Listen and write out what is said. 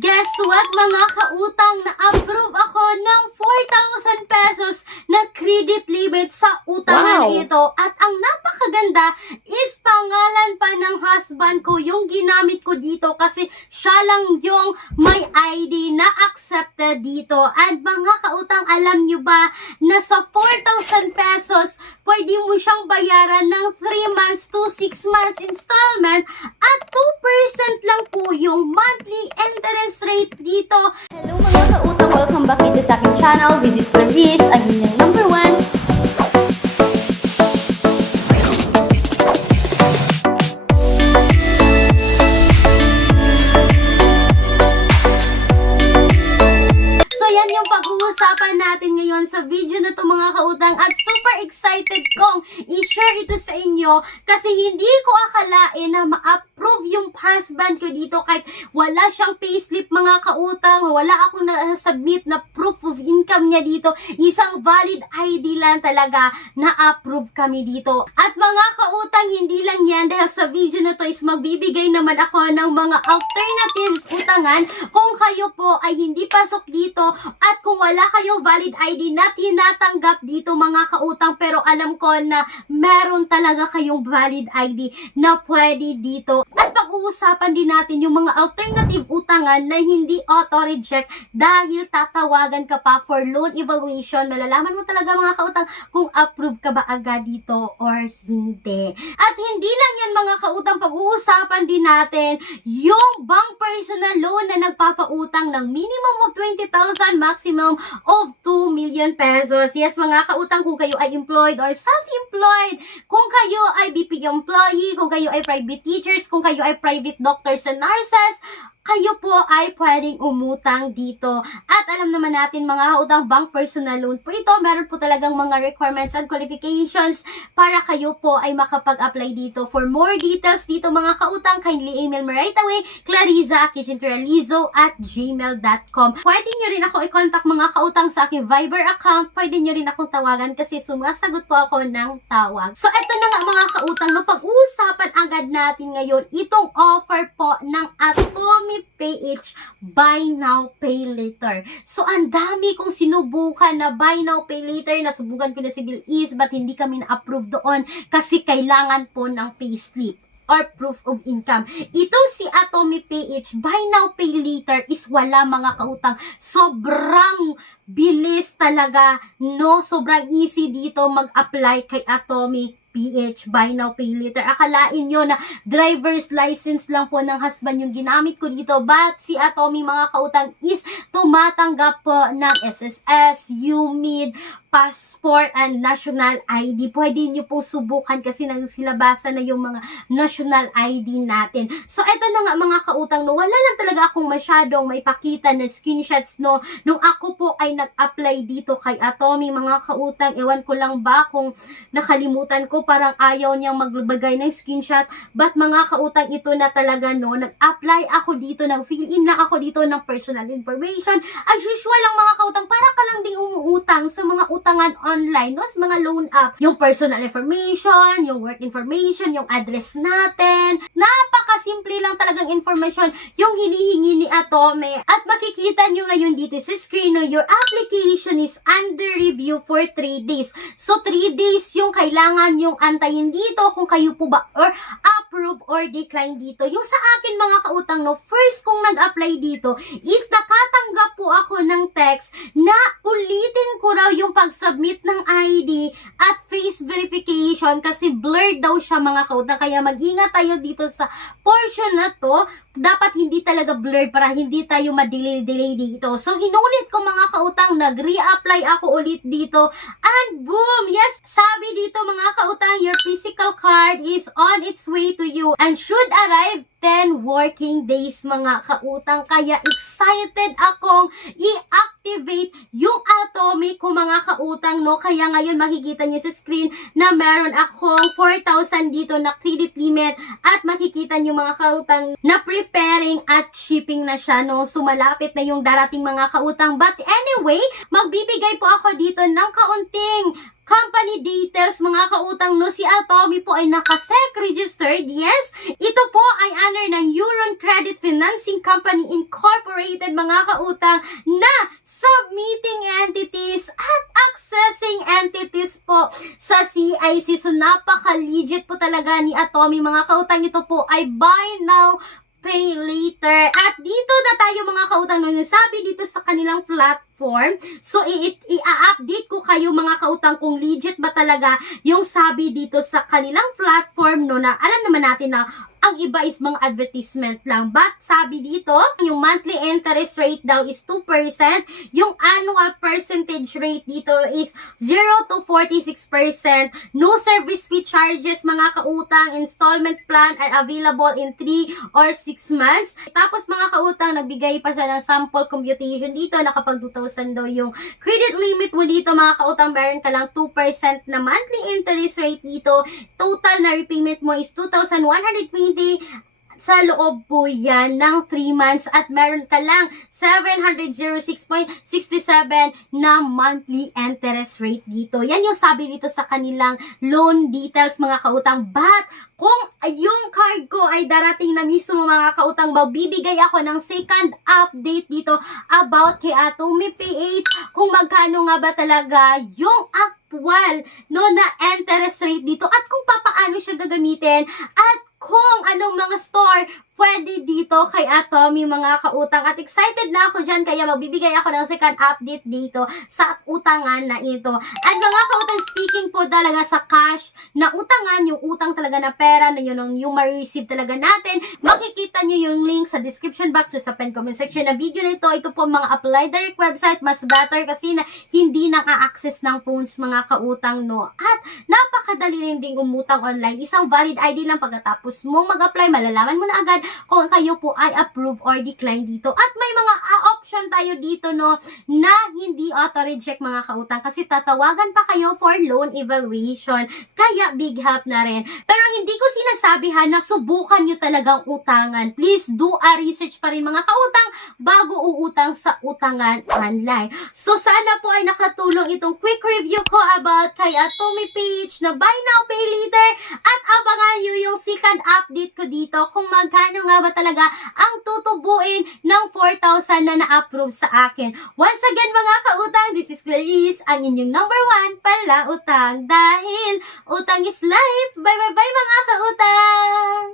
Guess what mga kautang, na-approve ako ng 4,000 pesos na credit limit sa utangan Wow. ito. At ang napakaganda is pangalan pa ng husband ko yung ginamit ko dito kasi siya lang yung may ID na accepted dito. At mga kautang, alam nyo ba na sa 4,000 pesos pwede mo siyang bayaran ng 3 months to 6 months installment at 2% lang po yung monthly interest rate dito. Hello mga kautang, welcome back dito sa aking channel. This is Clarice, ang inyong number 1. So yan yung pag-uusapan natin ngayon sa video na to mga kautang, at super excited kong i-share ito sa inyo kasi hindi ko akalain na ma-approve yung husband ko dito kahit wala siyang payslip mga kautang, wala akong na-submit na proof of income niya dito, isang valid ID lang talaga na-approve kami dito. At mga kautang, hindi lang yan, dahil sa video na to is magbibigay naman ako ng mga alternatives utangan kung kayo po ay hindi pasok dito at kung wala kayong valid ID na tinatanggap dito mga kautang, pero alam ko na meron talaga kayong valid ID na pwede dito. At pag-uusapan din natin yung mga alternative utangan na hindi auto-reject dahil tatawagan ka pa for loan evaluation. Malalaman mo talaga mga kautang kung approve ka ba agad dito or hindi. At hindi lang yan mga kautang, pag-uusapan din natin yung bank personal loan na nagpapautang ng minimum of 20,000, maximum of 2 million pesos. Yes mga kautang, kung kayo ay employed or self-employed, kung kayo ay BPO employee, kung kayo ay private teachers, kung kayo ay private doctors and nurses, kayo po ay pwedeng umutang dito. At alam naman natin mga kautang, bank personal loan po ito, meron po talagang mga requirements and qualifications para kayo po ay makapag-apply dito. For more details dito mga kautang, kindly email me right away, clariza@gmail.com. Pwede nyo rin ako i-contact mga kautang sa aking Viber account, pwede nyo rin akong tawagan kasi sumasagot po ako ng tawag. So ito na nga mga kautang, no, pag-uusapan agad natin ngayon itong offer po ng Atomy PH Buy Now Pay Later. So ang dami kong sinubukan na Buy Now Pay Later, nasubukan ko na si Bill Is, but hindi kami na-approve doon kasi kailangan po ng payslip or proof of income. Ito si Atomy PH Buy Now Pay Later is wala mga kautang. Sobrang bilis talaga, no? Sobrang easy dito mag-apply kay Atomy PH Buy Now Pay Later. Akalain nyo na driver's license lang po ng husband yung ginamit ko dito, but si Atomy mga kautang is tumatanggap po ng SSS, UMID, passport, and national ID. Pwede nyo po subukan kasi nagsilabasa na yung mga national ID natin. So eto na nga mga kautang, no, wala lang talaga akong masyadong maipakita na screenshots, no, nung ako po ay nag-apply dito kay Atomy mga kautang. Ewan ko lang ba kung nakalimutan ko, parang ayaw niyang magbagay ng screenshot, but mga kautang, ito na talaga, no, nag-apply ako dito, nag-fill in na ako dito ng personal information. As usual lang mga kautang, para ka lang ding umuutang sa mga utangan online, no, sa mga loan app. Yung personal information, yung work information, yung address natin. Napakasimple lang talagang information yung hinihingi ni Atomy. At makikita nyo ngayon dito sa screen, no, your application is under review for 3 days. So 3 days yung kailangan yung antayin dito kung kayo po ba or approve or decline dito. Yung sa akin mga kautang, no, first kong nag-apply dito is nakatanggap po ako ng text na ulitin ko raw yung pag-submit ng ID at face verification kasi blurred daw siya mga kautang. Kaya mag-ingat tayo dito sa portion na to. Dapat hindi talaga blurred para hindi tayo ma-delay dito. So, inulit ko mga kautang, nag-re-apply ako ulit dito. And boom! Yes! Sabi dito mga kautang, your physical card is on its way to you and should arrive 10 working days mga kautang. Kaya excited akong i-activate activate yung Atomy ko mga kautang, no? Kaya ngayon makikita nyo sa screen na meron akong 4,000 dito na credit limit at makikita nyo mga kautang na preparing at shipping na siya, no? So, malapit na yung darating mga kautang. But anyway, magbibigay po ako dito ng kaunting company details mga kautang, no? Si Atomy po ay naka-SEC registered, yes. Ito po ay under ng Euron Credit Financing Company Incorporated mga kautang na submitting entities at accessing entities po sa CIC. So napaka-legit po talaga ni Atomy mga kautang. Ito po ay buy now, pay later. At dito na tayo mga kautang, no, sabi dito sa kanilang platform. So, i-update ko kayo mga kautang kung legit ba talaga yung sabi dito sa kanilang platform, no, na alam naman natin na ang iba is mga advertisement lang. But sabi dito, yung monthly interest rate daw is 2%. Yung annual percentage rate dito is 0 to 46%. No service fee charges mga kautang. Installment plan are available in 3 or 6 months. Tapos mga kautang, nagbigay pa siya ng sample computation dito na kapag 2,000 daw yung credit limit mo dito mga kautang, meron ka lang 2% na monthly interest rate dito. Total na repayment mo is 2,120 sa loob po yan ng 3 months at meron ka lang 706.67 na monthly interest rate dito. Yan yung sabi dito sa kanilang loan details mga kautang. But kung yung card ko ay darating na mismo mga kautang, magbibigay ako ng second update dito about kay Atomy PH kung magkano nga ba talaga yung actual, no, na interest rate dito at kung papaano siya gagamitin at kung anong mga store pwede dito kay Atomy mga kautang. At excited na ako dyan, kaya magbibigay ako ng second update dito sa utangan na ito. At mga kautang, speaking po talaga sa cash na utangan, yung utang talaga na pera na yun yung ma-receive talaga natin, makikita nyo yung link sa description box o sa pen comment section na video na ito. Ito po mga apply direct website, mas better kasi na hindi naka-access ng phones mga kautang, no. At napakadali rin ding umutang online. Isang valid ID lang, pagkatapos mong mag-apply, malalaman mo na agad kung kayo po ay approve or decline dito. At may mga option tayo dito, no, na hindi auto-reject mga kautang kasi tatawagan pa kayo for loan evaluation. Kaya big help na rin. Pero hindi ko sinasabi ha na subukan nyo talagang utangan. Please do a research pa rin mga kautang bago uutang sa utangan online. So sana po ay nakatulong itong quick review ko about kay Atomy PH na buy now, pay later. At abangan nyo yung second update ko dito kung magkano nga ba talaga ang tutubuin ng 4,000 na na-approve sa akin. Once again mga kautang, this is Clarice, ang inyong number 1 pala utang. Dahil utang is life. Bye bye bye mga kautang!